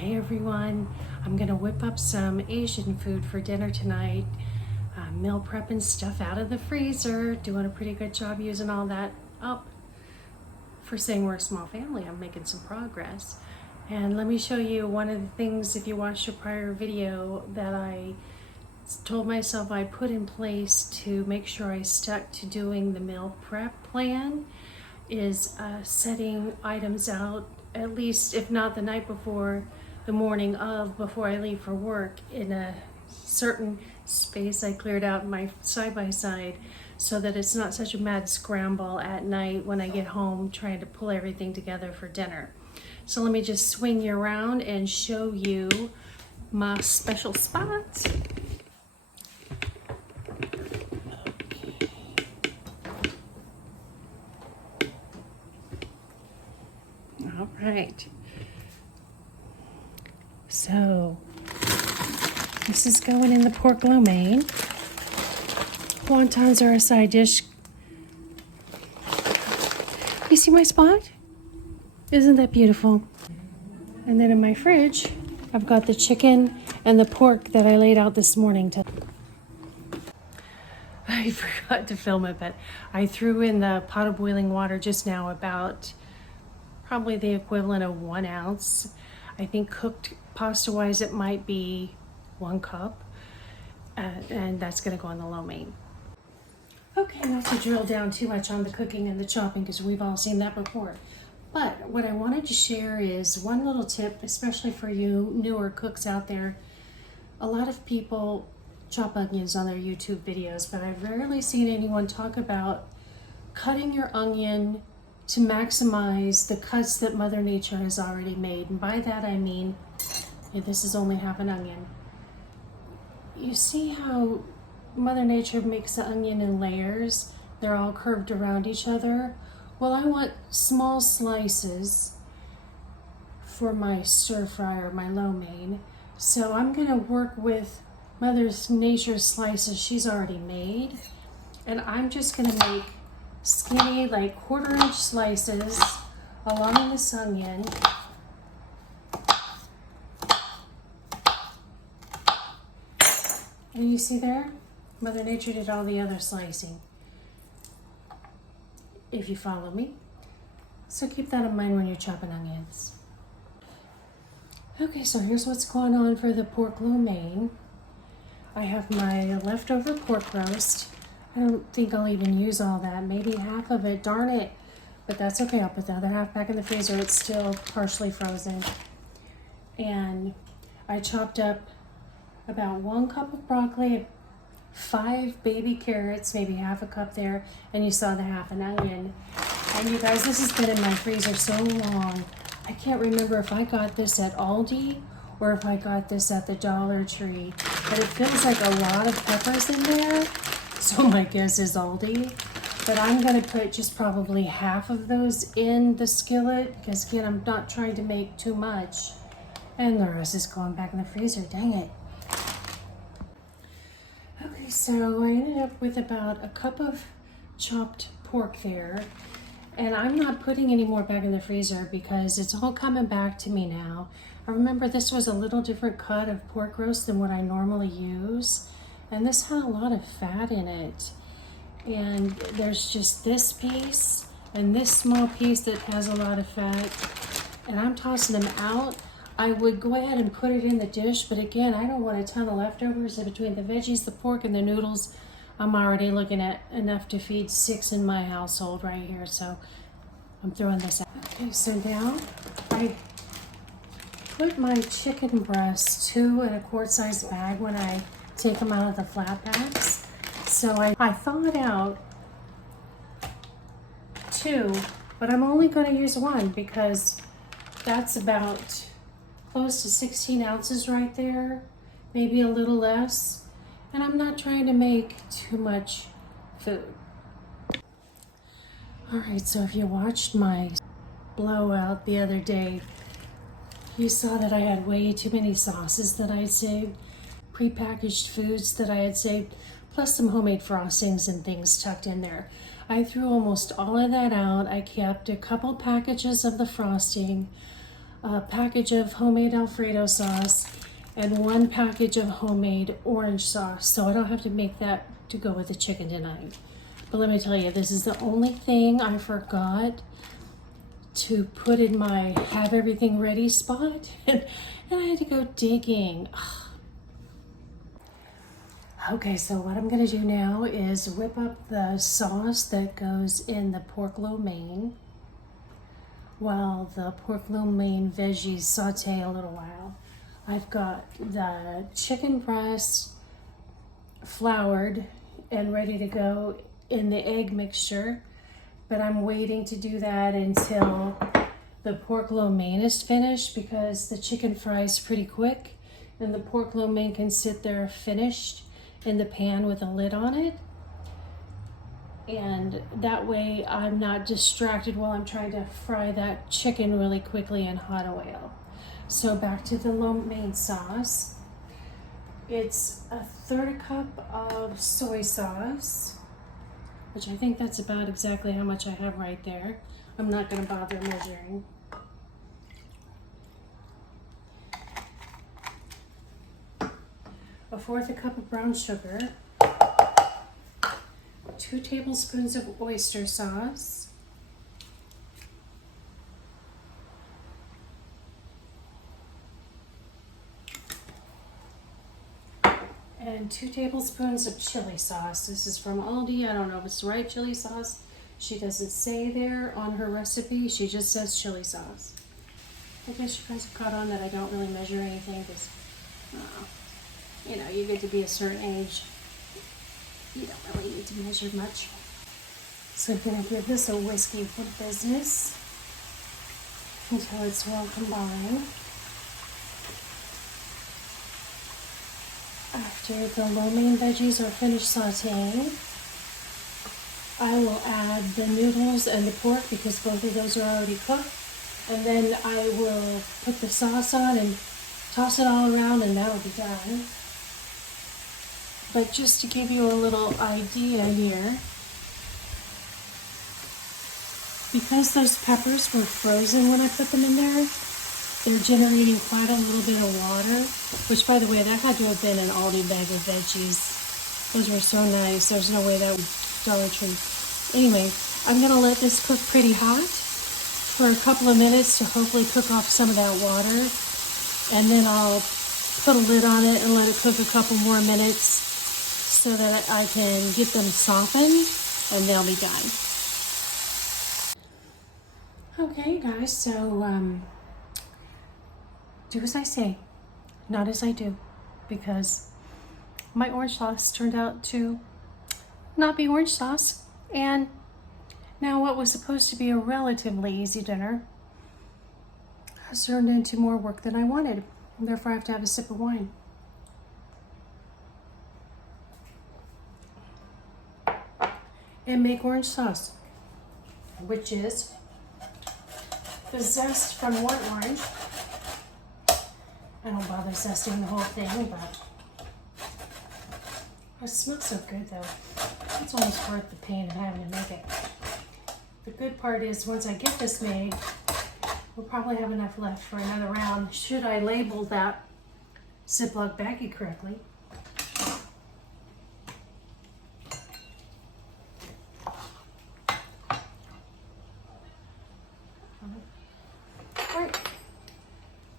Hey everyone, I'm gonna whip up some Asian food for dinner tonight. Meal prepping stuff out of the freezer, doing a pretty good job using all that up. For saying we're a small family, I'm making some progress. And let me show you one of the things, if you watched a prior video, that I told myself I put in place to make sure I stuck to doing the meal prep plan, is setting items out at least, if not the night before, the morning of, before I leave for work, in a certain space I cleared out in my side-by-side, so that it's not such a mad scramble at night when I get home trying to pull everything together for dinner. So let me just swing you around and show you my special spots. All right. So this is going in the pork lo mein. Wontons are a side dish. You see my spot? Isn't that beautiful? And then in my fridge, I've got the chicken and the pork that I laid out this morning. I forgot to film it, but I threw in the pot of boiling water just now, about probably the equivalent of 1 ounce. I think cooked pasta wise it might be 1 cup, and that's going to go in the lo mein. Okay, not to drill down too much on the cooking and the chopping, because we've all seen that before. But what I wanted to share is one little tip, especially for you newer cooks out there. A lot of people chop onions on their YouTube videos, but I've rarely seen anyone talk about cutting your onion to maximize the cuts that Mother Nature has already made. And by that I mean, this is only half an onion. You see how Mother Nature makes the onion in layers? They're all curved around each other. Well, I want small slices for my stir fry or my lo mein. So I'm gonna work with Mother Nature's slices she's already made. And I'm just gonna make skinny, like 1/4 inch slices along this onion. And you see there, Mother Nature did all the other slicing, if you follow me. So keep that in mind when you're chopping onions. Okay, so here's what's going on for the pork lo mein. I have my leftover pork roast. I don't think I'll even use all that, maybe half of it, darn it. But that's okay, I'll put the other half back in the freezer. It's still partially frozen. And I chopped up about 1 cup of broccoli, 5 baby carrots, maybe half a cup there, and you saw the half an onion. And you guys, this has been in my freezer so long, I can't remember if I got this at Aldi or if I got this at the Dollar Tree, but it feels like a lot of peppers in there, so my guess is Aldi. But I'm gonna put just probably half of those in the skillet, because again, I'm not trying to make too much, and the rest is going back in the freezer, dang it. Okay, so I ended up with about 1 cup of chopped pork there, and I'm not putting any more back in the freezer because it's all coming back to me now. I remember this was a little different cut of pork roast than what I normally use, and this had a lot of fat in it. And there's just this piece and this small piece that has a lot of fat, and I'm tossing them out. I would go ahead and put it in the dish, but again, I don't want a ton of leftovers. And between the veggies, the pork, and the noodles, I'm already looking at enough to feed 6 in my household right here, so I'm throwing this out. Okay, so now I put my chicken breasts 2 in a quart-size bag when I take them out of the flat packs. So I thawed out 2, but I'm only going to use 1 because that's about close to 16 ounces right there, maybe a little less, and I'm not trying to make too much food. All right, so if you watched my blowout the other day, you saw that I had way too many sauces that I'd saved, prepackaged foods that I had saved, plus some homemade frostings and things tucked in there. I threw almost all of that out. I kept a couple packages of the frosting, a package of homemade Alfredo sauce, and 1 package of homemade orange sauce. So I don't have to make that to go with the chicken tonight. But let me tell you, this is the only thing I forgot to put in my have everything ready spot. And I had to go digging. Okay, so what I'm gonna do now is whip up the sauce that goes in the pork lo mein while the pork lo mein veggies saute a little while. I've got the chicken breast floured and ready to go in the egg mixture, but I'm waiting to do that until the pork lo mein is finished because the chicken fries pretty quick and the pork lo mein can sit there finished in the pan with a lid on it. And that way I'm not distracted while I'm trying to fry that chicken really quickly in hot oil. So back to the lo mein sauce. It's 1/3 cup of soy sauce, which I think that's about exactly how much I have right there. I'm not gonna bother measuring. A 1/4 cup of brown sugar, 2 tablespoons of oyster sauce, and 2 tablespoons of chili sauce. This is from Aldi. I don't know if it's the right chili sauce. She doesn't say there on her recipe. She just says chili sauce. I guess you guys have caught on that I don't really measure anything because, you know, you get to be a certain age. You don't really need to measure much. So I'm going to give this a whiskey for business until it's well combined. After the lo mein veggies are finished sauteing, I will add the noodles and the pork because both of those are already cooked. And then I will put the sauce on and toss it all around and that'll be done. But just to give you a little idea here, because those peppers were frozen when I put them in there, they're generating quite a little bit of water, which by the way, that had to have been an Aldi bag of veggies. Those were so nice. There's no way that was Dollar Tree. Anyway, I'm gonna let this cook pretty hot for a couple of minutes to hopefully cook off some of that water. And then I'll put a lid on it and let it cook a couple more minutes so that I can get them softened and they'll be done. Okay guys, so do as I say, not as I do, because my orange sauce turned out to not be orange sauce, and now what was supposed to be a relatively easy dinner has turned into more work than I wanted, and therefore I have to have a sip of wine. And make orange sauce, which is the zest from one orange. I don't bother zesting the whole thing, but it smells so good though. It's almost worth the pain of having to make it. The good part is once I get this made, we'll probably have enough left for another round should I label that Ziploc baggie correctly.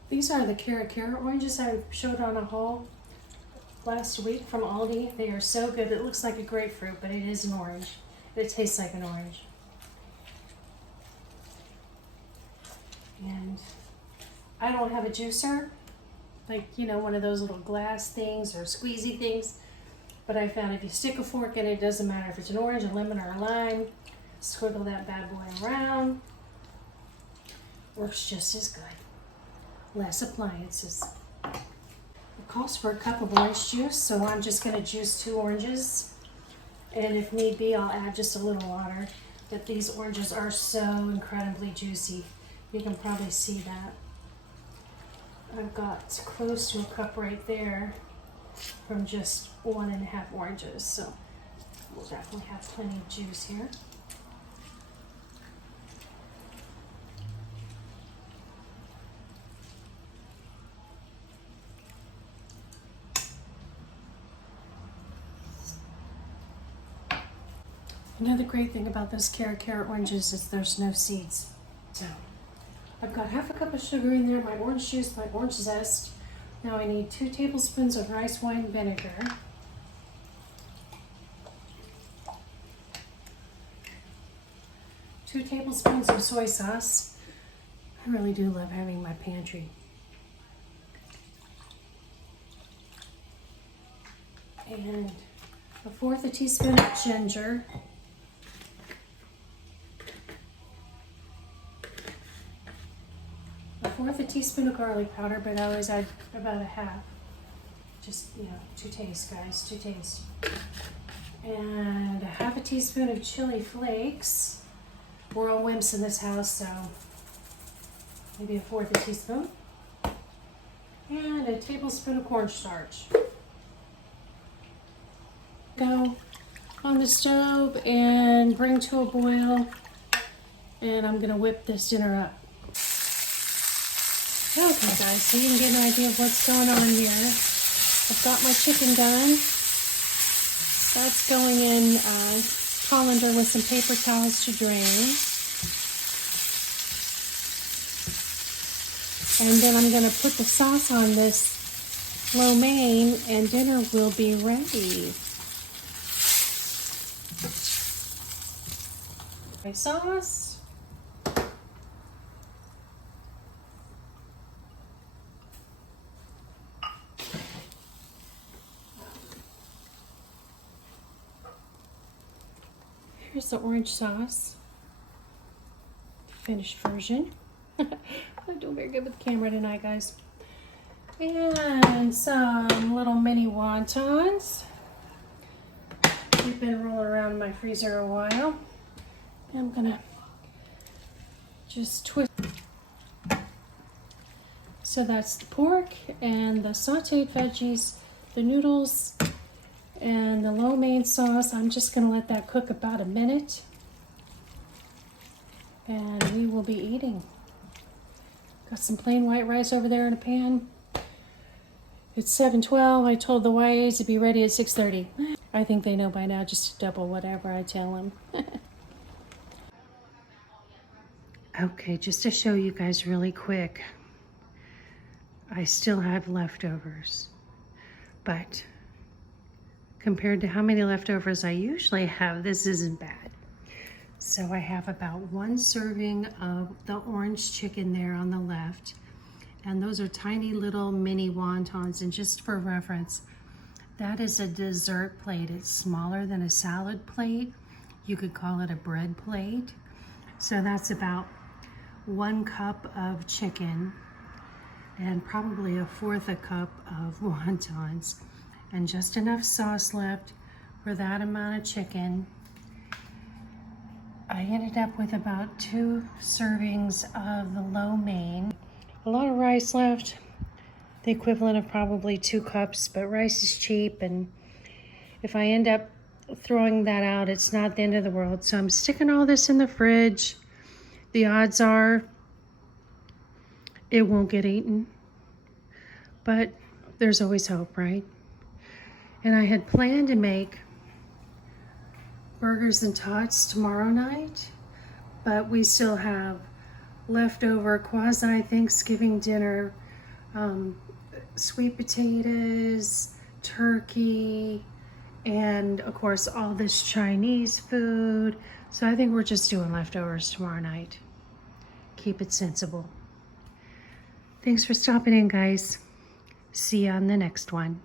These are the carrot oranges I showed on a haul last week from Aldi. They are so good. It looks like a grapefruit, but it is an orange. It tastes like an orange. And I don't have a juicer, like, you know, one of those little glass things or squeezy things. But I found if you stick a fork in it, it doesn't matter if it's an orange, a lemon, or a lime. Squiggle that bad boy around. Works just as good. Less appliances. It calls for a cup of orange juice, so I'm just going to juice 2 oranges. And if need be, I'll add just a little water. But these oranges are so incredibly juicy. You can probably see that. I've got close to a cup right there from just 1.5 oranges. So we'll definitely have plenty of juice here. Another great thing about those carrot oranges is there's no seeds. So I've got half a cup of sugar in there, my orange juice, my orange zest. Now I need 2 tablespoons of rice wine vinegar. 2 tablespoons of soy sauce. I really do love having my pantry. And 1/4 teaspoon of ginger. 1/4 teaspoon of garlic powder, but I always add about 1/2. Just, to taste, guys, to taste. And 1/2 teaspoon of chili flakes. We're all wimps in this house, so maybe 1/4 teaspoon. And a tablespoon of cornstarch. Go on the stove and bring to a boil. And I'm gonna whip this dinner up. Okay guys, so you can get an idea of what's going on here. I've got my chicken done. That's going in colander with some paper towels to drain. And then I'm going to put the sauce on this lo mein and dinner will be ready. My sauce. Here's the orange sauce, finished version. I'm doing very good with the camera tonight, guys. And some little mini wontons. They've been rolling around in my freezer a while. I'm gonna just twist. So that's the pork and the sauteed veggies, the noodles, and the lo mein sauce. I'm just gonna let that cook about a minute. And we will be eating. Got some plain white rice over there in a pan. It's 7:12. I told the YAs to be ready at 6:30. I think they know by now, just to double whatever I tell them. Okay, just to show you guys really quick, I still have leftovers, but compared to how many leftovers I usually have, this isn't bad. So I have about 1 serving of the orange chicken there on the left, and those are tiny little mini wontons. And just for reference, that is a dessert plate. It's smaller than a salad plate. You could call it a bread plate. So that's about 1 cup of chicken and probably 1/4 a cup of wontons, and just enough sauce left for that amount of chicken. I ended up with about 2 servings of the lo mein. A lot of rice left, the equivalent of probably 2 cups, but rice is cheap, and if I end up throwing that out, it's not the end of the world. So I'm sticking all this in the fridge. The odds are it won't get eaten, but there's always hope, right? And I had planned to make burgers and tots tomorrow night, but we still have leftover quasi-Thanksgiving dinner, sweet potatoes, turkey, and of course all this Chinese food. So I think we're just doing leftovers tomorrow night. Keep it sensible. Thanks for stopping in, guys. See you on the next one.